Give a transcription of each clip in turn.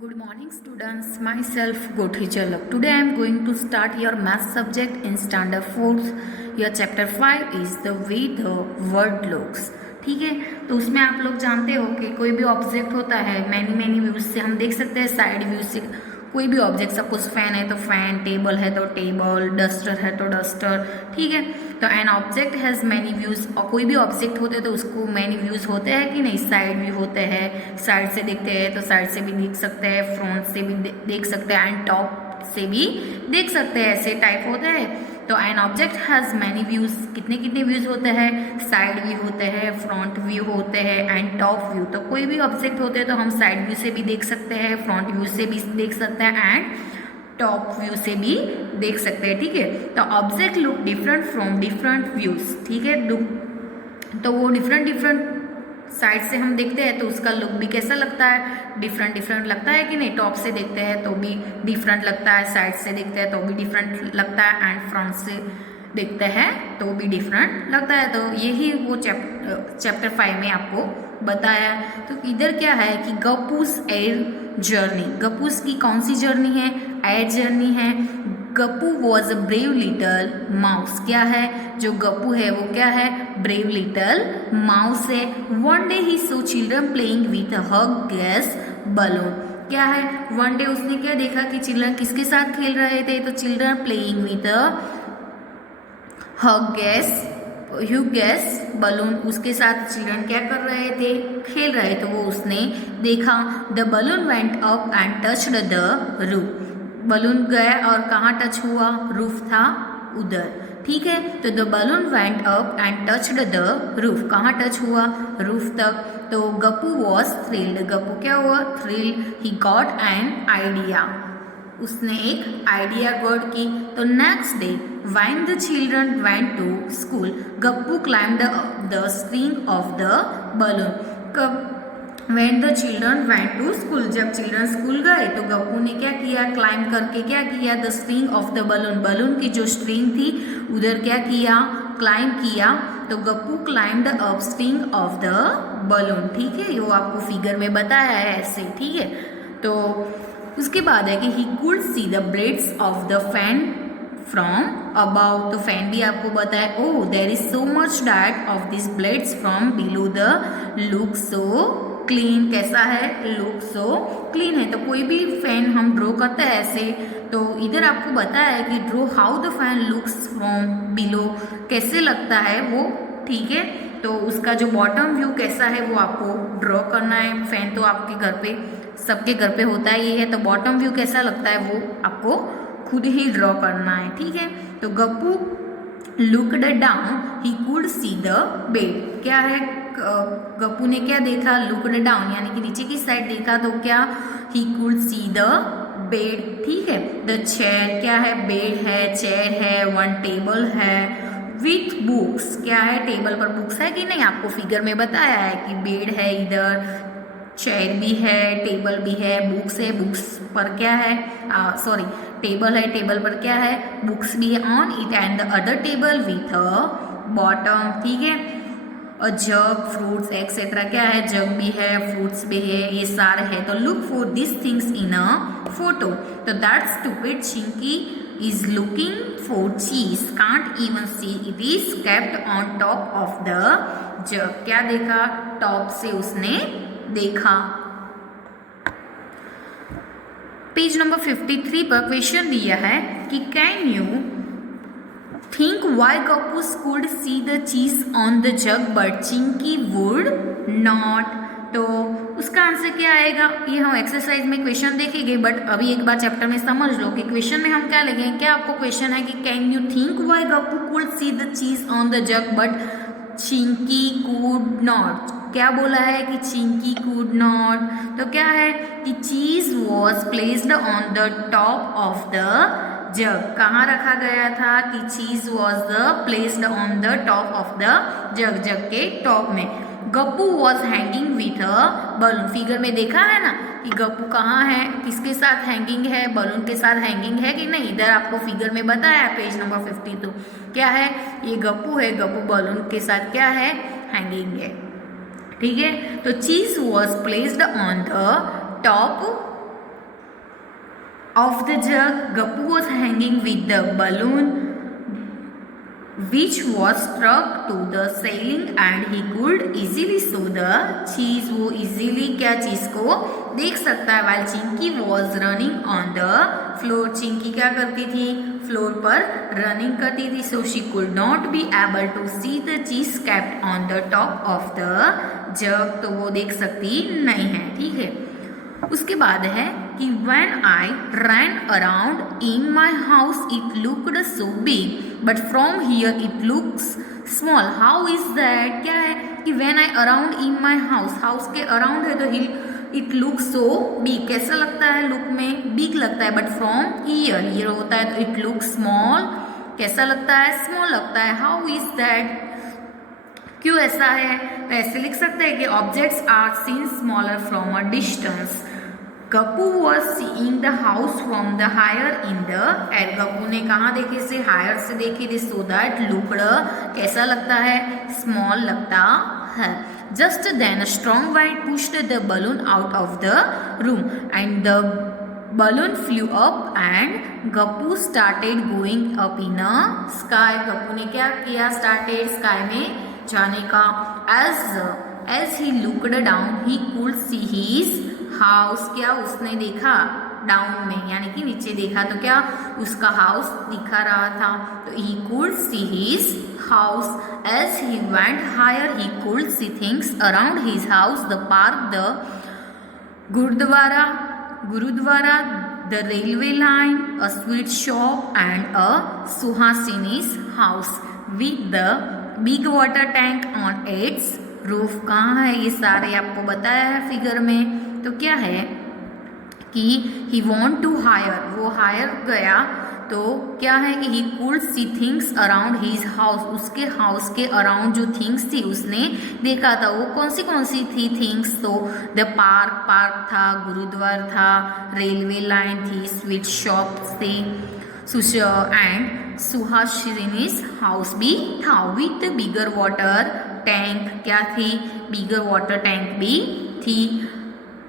Good morning students, myself Gotri Chalak. Today I am going to start your math subject in standard 4th. Your chapter 5 is the way the world looks. ठीक है, तो उसमें आप लोग जानते हो कि कोई भी ऑब्जेक्ट होता है मैनी व्यूज से हम देख सकते हैं, साइड व्यू से कोई भी ऑब्जेक्ट, सपोज फैन है तो फैन, टेबल है तो टेबल, डस्टर है तो डस्टर। ठीक है, तो an object has many views, और कोई भी ऑब्जेक्ट होते हैं तो उसको मैनी व्यूज होते हैं कि नहीं, साइड व्यू होते हैं, साइड से देखते हैं तो साइड से भी देख सकते हैं, फ्रंट से भी देख सकते हैं, एंड टॉप से भी देख सकते हैं, ऐसे टाइप होते हैं। तो an object has many views, कितने कितने व्यूज होते हैं, साइड व्यू होते हैं, फ्रंट व्यू होते हैं, एंड टॉप व्यू। तो कोई भी ऑब्जेक्ट होते हैं तो हम साइड व्यू से भी देख सकते हैं, फ्रंट व्यू से भी देख सकते हैं, एंड टॉप व्यू से भी देख सकते हैं। ठीक है, तो object look different from different views. ठीक है, तो वो डिफरेंट साइड से हम देखते हैं तो उसका लुक भी कैसा लगता है, डिफरेंट लगता है कि नहीं। टॉप से देखते हैं तो भी डिफरेंट लगता है, साइड से देखते हैं तो भी डिफरेंट लगता है, एंड फ्रंट से देखते हैं तो भी डिफरेंट लगता है। तो यही वो चैप्टर 5 में आपको बताया। तो इधर क्या है कि गप्पूस एयर जर्नी, गप्पूस की कौन सी जर्नी है, एयर जर्नी है। Gappu was a brave little mouse, क्या है जो गप्पू है वो क्या है, ब्रेव लिटल माउस है। One day he so children playing with hug gas balloon, क्या है, वन डे उसने क्या देखा कि चिल्ड्रन किसके साथ खेल रहे थे, तो children playing with hug gas balloon, उसके साथ चिल्ड्रन क्या कर रहे थे, खेल रहे। तो वो उसने देखा, the balloon went up and touched the roof, balloon गया और कहाँ टच हुआ, रूफ था उधर। ठीक है, तो the balloon went up and touched the roof, कहाँ टच हुआ, रूफ तक। तो गप्पू वॉज थ्रिल्ड, गप्पू क्या हुआ, thrilled. He got an idea, उसने एक आइडिया गॉट की। तो next day when the children went to school, Gappu climbed the string of the balloon. कब, when the children went to school, जब चिल्ड्रन स्कूल गए तो गप्पू ने क्या किया, क्लाइम करके क्या किया, the string of the balloon, balloon की जो स्ट्रिंग थी उधर क्या किया, क्लाइम किया। तो Gappu climbed up string of the balloon. ठीक है, वो आपको फिगर में बताया है ऐसे। ठीक है, तो उसके बाद है कि he could see the blades of the fan from above, तो फैन भी आपको बताया। Oh there is so much that of this blades from below the look so clean, कैसा है, लुक सो क्लीन है। तो कोई भी फैन हम ड्रॉ करते हैं ऐसे, तो इधर आपको बताया है कि draw how the fan looks from below, कैसे लगता है वो। ठीक है, तो उसका जो बॉटम व्यू कैसा है वो आपको ड्रॉ करना है। फैन तो आपके घर पे, सबके घर पे होता ही है, तो बॉटम व्यू कैसा लगता है वो आपको खुद ही ड्रॉ करना है। ठीक है, तो Gappu looked down, he could see the bed, क्या है, गप्पू ने क्या देखा, लुकड डाउन यानी कि नीचे की साइड देखा, तो क्या, ही कुड सी द बेड। ठीक है, द चेयर, क्या है, बेड है, चेयर है, वन टेबल है विथ बुक्स, क्या है, टेबल पर बुक्स है कि नहीं, आपको फिगर में बताया है कि बेड है इधर, चेयर भी है, टेबल भी है, बुक्स है, बुक्स पर क्या है, सॉरी टेबल है, टेबल पर क्या है, बुक्स भी है on it, and the other table with a bottom. ठीक है, अ जग, फ्रूट्स एक्सेट्रा, क्या है, जग भी है, फ्रूट्स भी है, ये सारे है। तो look for this things in a photo, तो that stupid Chinki is looking for cheese, can't even see it is kept on top of the jug, क्या देखा, टॉप से उसने देखा। पेज नंबर 53 पर क्वेश्चन दिया है कि can you think why Gappus could see the cheese on the jug but Chinki would not, तो उसका आंसर क्या आएगा, ये हम एक्सरसाइज में क्वेश्चन देखेंगे, बट अभी एक बार चैप्टर में समझ लो कि क्वेश्चन में हम क्या लिखेंगे। क्या आपको क्वेश्चन है कि can you think why Gappu could see the cheese on the jug but Chinki could not, क्या बोला है कि चिंकी कुड नॉट, तो क्या है कि cheese was placed on the top of the jug, कहाँ रखा गया था कि cheese was the placed on the top of the jug, jug के टॉप में। Gappu was hanging with a balloon, figure में देखा है ना कि गप्पू कहाँ है, किसके साथ हैंगिंग है, बलून के साथ हैंगिंग है कि नहीं, इधर आपको फिगर में बताया है पेज नंबर 52, क्या है, ये गप्पू है, गप्पू बलून के साथ क्या है, हैंगिंग है। ठीक है, तो चीज was placed on the top of the jug. Gappu was hanging with the balloon which was struck to the ceiling and he could easily saw the cheese. वो easily क्या चीज को देख सकता है. while Chinki was running on the floor. Chinki क्या करती थी, फ्लोर पर रनिंग करती थी. so she could not be able to see the cheese kept on the top of the jug. तो वो देख सकती नहीं है. ठीक है. उसके बाद है कि when I ran around in my house it looked so big but from here it looks small. how is that? क्या है कि when I around in my house, house के around है तो it looks so big. कैसा लगता है look में? बिग लगता है. बट फ्रॉम हियर होता है तो it looks small. कैसा लगता है? स्मॉल लगता है. how is that? क्यों ऐसा है? तो ऐसे लिख सकते हैं कि objects are seen smaller from a distance. Gappu was seeing the house from the higher in the air. Gappu ने कहाँ देखे से? हायर से देखी थी. सो दैट लुक्ड कैसा लगता है? स्मॉल लगता है. Just then a strong wind pushed the balloon out of the room and the balloon flew up and Gappu started going up in a sky. Gappu ने क्या किया? स्टार्टेड स्काई में जाने का. As he looked down he could see his house. क्या उसने देखा? Down में यानी कि नीचे देखा तो क्या उसका हाउस दिखा रहा था. तो he could see his house. As he went higher he could see things around his house. The park, the gurdwara, the railway line, a sweet shop and a Suhasini's house with the big water tank on its roof. कहाँ है? ये सारे आपको बताया है figure में. तो क्या है कि ही वॉन्ट टू हायर, वो हायर गया तो क्या है कि he could see things around his house. उसके हाउस के अराउंड जो थिंग्स थी उसने देखा था. वो कौन सी थी थिंग्स? तो द पार्क था, गुरुद्वार था, रेलवे लाइन थी, स्वीट शॉप थी एंड सुहासिनीज हाउस भी था. विथ बिगर वाटर टैंक क्या थी? बिगर वाटर टैंक भी थी.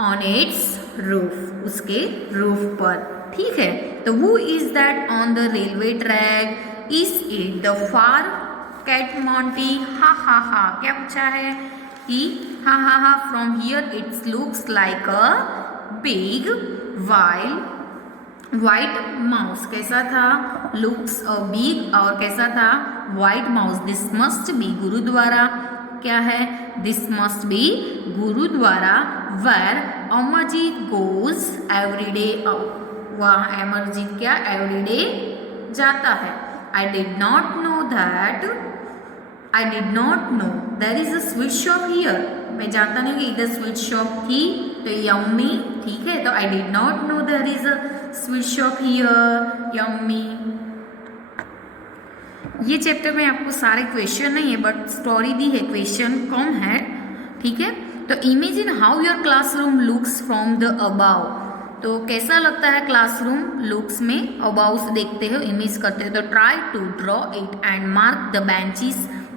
ऑन इट्स रूफ, उसके रूफ पर. ठीक है. तो who is that on the railway track? Is it the fat cat Monty? हा. क्या पूछा है कि हा from here it's looks like a big white mouse. कैसा था? लुक्स अ बिग और कैसा था? White mouse. This must be gurdwara. क्या है? This must be gurdwara where Amarjeet goes every day Amarjeet क्या एवरीडे जाता है. I did not know there is a sweet shop here. मैं जानता नहीं कि इधर स्वीट शॉप थी. तो यम्मी. ठीक है. तो I did not know there is a sweet shop here. Yummy. ये चैप्टर में आपको सारे क्वेश्चन नहीं है बट स्टोरी दी है, क्वेश्चन कम है. ठीक है. तो imagine how your classroom looks from the above. तो कैसा लगता है क्लासरूम? लुक्स में अबाव से देखते हो, इमेज करते हो. तो try to draw it and mark the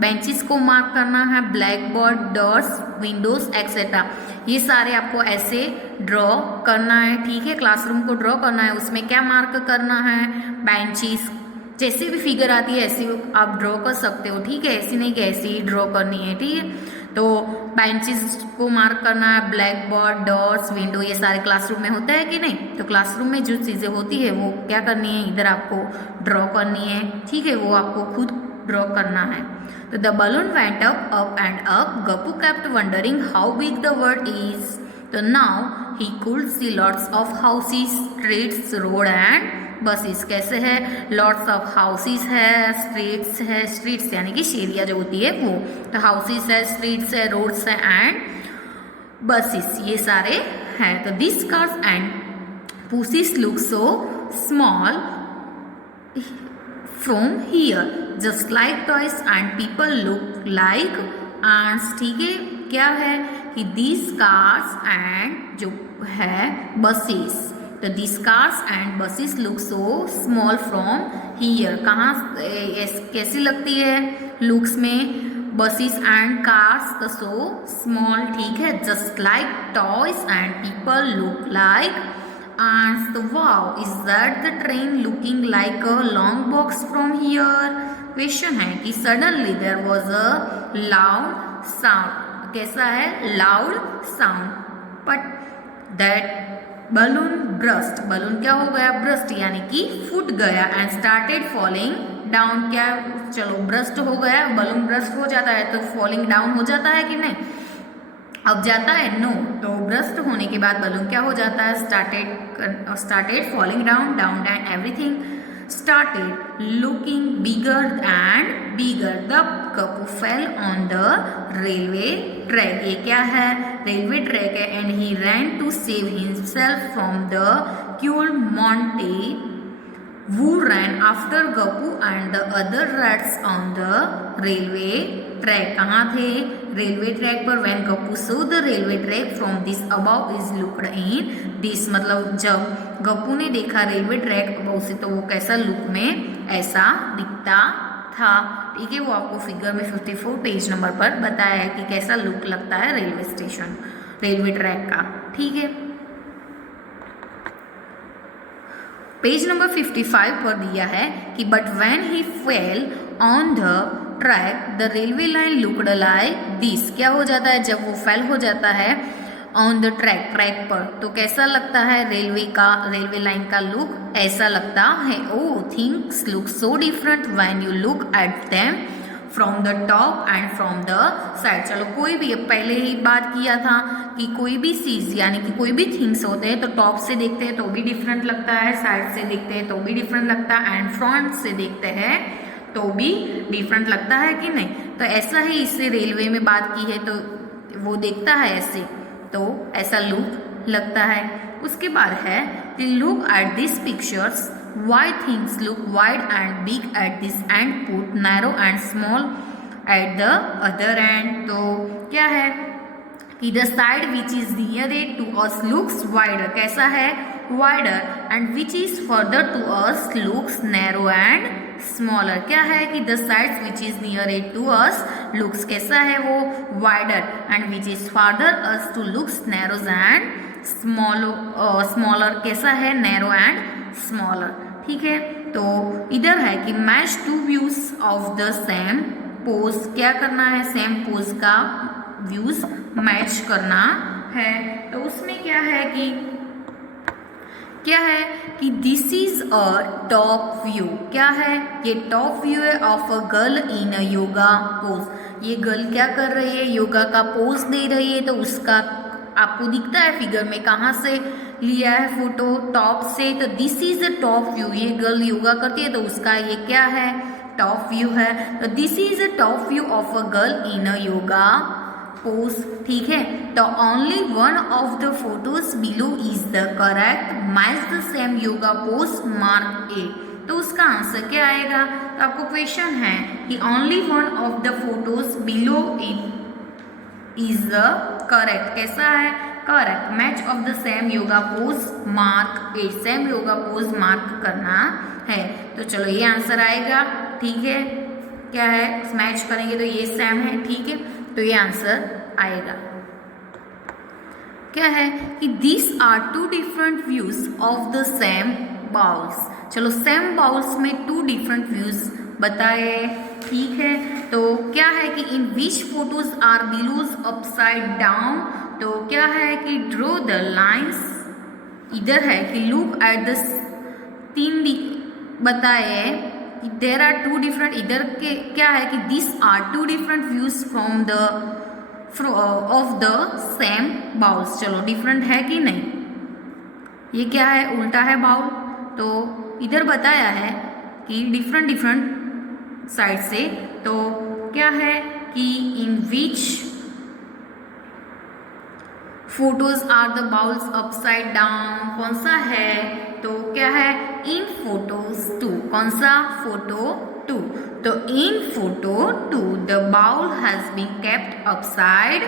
benches को मार्क करना है. Black board, doors, windows etcetera. ये सारे आपको ऐसे ड्रॉ करना है. ठीक है. क्लासरूम को ड्रॉ करना है. उसमें क्या मार्क करना है? बेंचेस. जैसी भी फिगर आती है ऐसी आप ड्रॉ कर सकते हो. ठीक है. ऐसी नहीं कि ऐसी ही ड्रॉ करनी है. ठीक है. तो बेंचेस को मार्क करना है. ब्लैक बोर्ड, डोर्स, विंडो, ये सारे क्लासरूम में होता है कि नहीं? तो क्लासरूम में जो चीज़ें होती है वो क्या करनी है? इधर आपको ड्रॉ करनी है. ठीक है. वो आपको खुद ड्रॉ करना है. तो the balloon went up and up. Gappu kept wondering how big the world is. तो now he could see lots of houses, streets, road and buses. कैसे है? लॉट्स ऑफ हाउसेस है, स्ट्रीट्स यानी कि शेरिया जो होती है वो. तो हाउसेस है, स्ट्रीट्स है, रोड्स है एंड बसेस, ये सारे हैं. तो this cars and buses look so small from here just like toys and people look like ants. ठीक है. क्या है कि दिस कार्स एंड जो है बसेस. तो this cars and buses look so small from here. कहाँ कैसी लगती है लुक्स में? बसेस एंड कार्स तो सो स्मॉल. ठीक है. Just like toys and people look like asked, wow, is that the train looking like a long box from here? Question है कि suddenly there was a loud sound. कैसा है? loud sound. But that balloon burst. balloon क्या हो गया? burst यानी कि फूट गया and started falling down. क्या? चलो burst हो गया, balloon burst हो जाता है तो falling down हो जाता है कि नहीं? अब जाता है नो. तो ब्रस्ट होने के बाद बलून क्या हो जाता है? Started falling down and everything started looking bigger and bigger. The Gappu fell on the railway track. ये क्या है? रेलवे ट्रैक है. And he ran to save himself from the cruel Monty who ran after Gappu and the other rats on the railway track. कहाँ थे? Railway track पर. when Gappu saw the railway track from this above is looked in this. मतलब जब गप्पू ने देखा railway track above से तो वो कैसा लुक में ऐसा दिखता था. ठीक है, वो आपको फिगर में 54 पेज नंबर पर बताया है कि कैसा लुक लगता है रेलवे स्टेशन, रेलवे ट्रैक का. ठीक है, पेज नंबर 55 पर दिया है कि but when he fail on the track the railway line looked like this. क्या हो जाता है जब वो फेल हो जाता है ऑन द ट्रैक पर तो कैसा लगता है? रेलवे लाइन का लुक ऐसा लगता है. Oh things look so different when you look at them from the top and from the side. चलो कोई भी, पहले ही बात किया था कि कोई भी चीज़ यानी कि कोई भी थिंग्स होते हैं तो टॉप से देखते हैं तो भी डिफरेंट लगता है, साइड से देखते हैं तो भी डिफरेंट लगता है एंड फ्रंट से देखते हैं तो भी डिफरेंट लगता है कि नहीं. तो ऐसा ही इससे रेलवे में बात की है तो वो देखता है ऐसे तो ऐसा लुक लगता है. उसके बाद है the look at this pictures why things look wide and big at this end put narrow and small at the other end. तो क्या है कि the side which is nearer to us looks wider. कैसा है? wider. and which is further to us looks narrow and smaller. क्या है कि the sides which is nearer to us looks कैसा है वो? wider. and which is farther us to looks narrow and smaller. कैसा है? narrow and smaller. ठीक है, तो इधर है कि match to views of the same pose. क्या करना है? सेम पोज का व्यूज मैच करना है. तो उसमें क्या है कि this is a top view. क्या है? ये टॉप व्यू है of a girl in a yoga pose. ये गर्ल क्या कर रही है? योगा का पोज दे रही है. तो उसका आपको दिखता है फिगर में कहाँ से लिया है फोटो? टॉप से. तो this is a top view. ये गर्ल योगा करती है तो उसका ये क्या है? टॉप व्यू है. तो this is a top view of a girl in a yoga pose. ठीक है, तो only one of the photos below is the correct match the same yoga pose mark A. तो उसका आंसर क्या आएगा? तो आपको क्वेश्चन है कि only one of the photos below it is the correct. कैसा है? Correct match of the same yoga pose mark A. Same yoga pose mark करना है. तो चलो ये आंसर आएगा. ठीक है, क्या है? मैच करेंगे तो ये सेम है. ठीक है, तो ये आंसर आएगा. क्या है कि this are two different views of the same bowls. चलो सेम बाउल्स में टू डिफरेंट व्यूज बताए. ठीक है, तो क्या है कि in which photos are bowls upside down. तो क्या है कि ड्रॉ द लाइन्स. इधर है कि लुक एट द 3 बताए कि देर आर टू डिफरेंट. इधर के क्या है कि this are two different views from the of the same bowls. चलो डिफरेंट है कि नहीं? ये क्या है? उल्टा है बाउल. तो इधर बताया है कि डिफरेंट साइड से. तो क्या है कि in which photos are the bowls upside down. कौन सा है? तो क्या है? In photos 2. कौन सा? फोटो 2. तो in photo 2 the bowl has been kept upside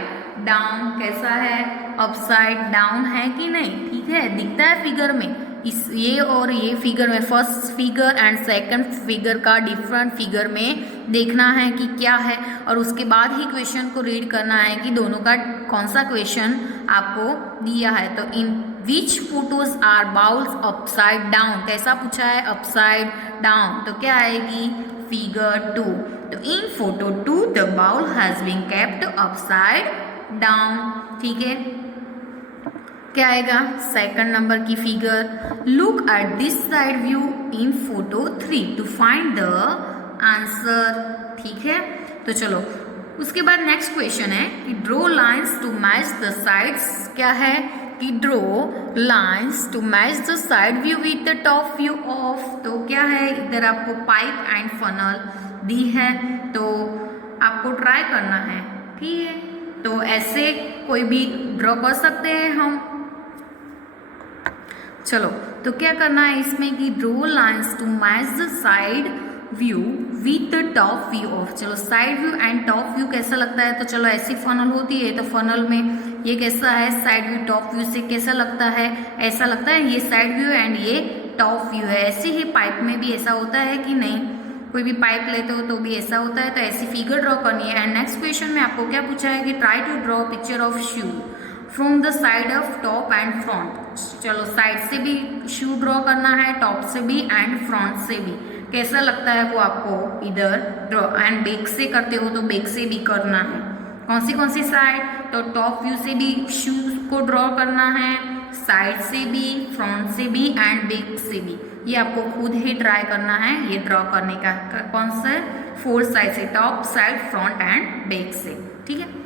down. कैसा है? अपसाइड डाउन है कि नहीं? ठीक है, दिखता है फिगर में. इस ये और ये फिगर में first figure and second figure का डिफरेंट फिगर में देखना है कि क्या है, और उसके बाद ही क्वेश्चन को रीड करना है कि दोनों का कौन सा क्वेश्चन आपको दिया है। तो in which photos are bowls upside down, कैसा पूछा है, अपसाइड डाउन, तो क्या आएगी फिगर 2। तो in photo 2 the bowl has been kept upside down, ठीक है। क्या आएगा सेकंड नंबर की figure, look at this side view in photo 3 to find the answer, ठीक है। तो चलो उसके बाद नेक्स्ट क्वेश्चन है कि draw lines to match the sides, क्या है कि draw lines to match the side view with the top view of, तो क्या है इधर आपको पाइप एंड फनल दी है, तो आपको ट्राई करना है, ठीक है। तो ऐसे कोई भी ड्रॉ कर सकते हैं हम। चलो तो क्या करना है इसमें कि draw lines to match the side view with the top view of, चलो side view and top view कैसा लगता है, तो चलो ऐसी फनल होती है तो फनल में ये कैसा है साइड व्यू टॉप व्यू से कैसा लगता है, ऐसा लगता है ये साइड व्यू एंड ये टॉप व्यू है। ऐसे ही पाइप में भी ऐसा होता है कि नहीं, कोई भी पाइप लेते हो तो भी ऐसा होता है, तो ऐसी फिगर ड्रॉ करनी है। एंड नेक्स्ट क्वेश्चन में आपको क्या पूछा है कि try to draw picture of shoe from the side of top and front, चलो साइड से भी शू ड्रॉ करना है, टॉप से भी एंड फ्रंट से भी, कैसा लगता है वो आपको इधर ड्रॉ, एंड बैक से करते हो तो बैक से भी करना है। कौन सी साइड, तो टॉप व्यू से भी शूज को ड्रॉ करना है, साइड से भी, फ्रंट से भी एंड बैक से भी, ये आपको खुद ही ट्राई करना है ये ड्रॉ करने का। कौन सा 4 साइड से, top side front end back से, ठीक है।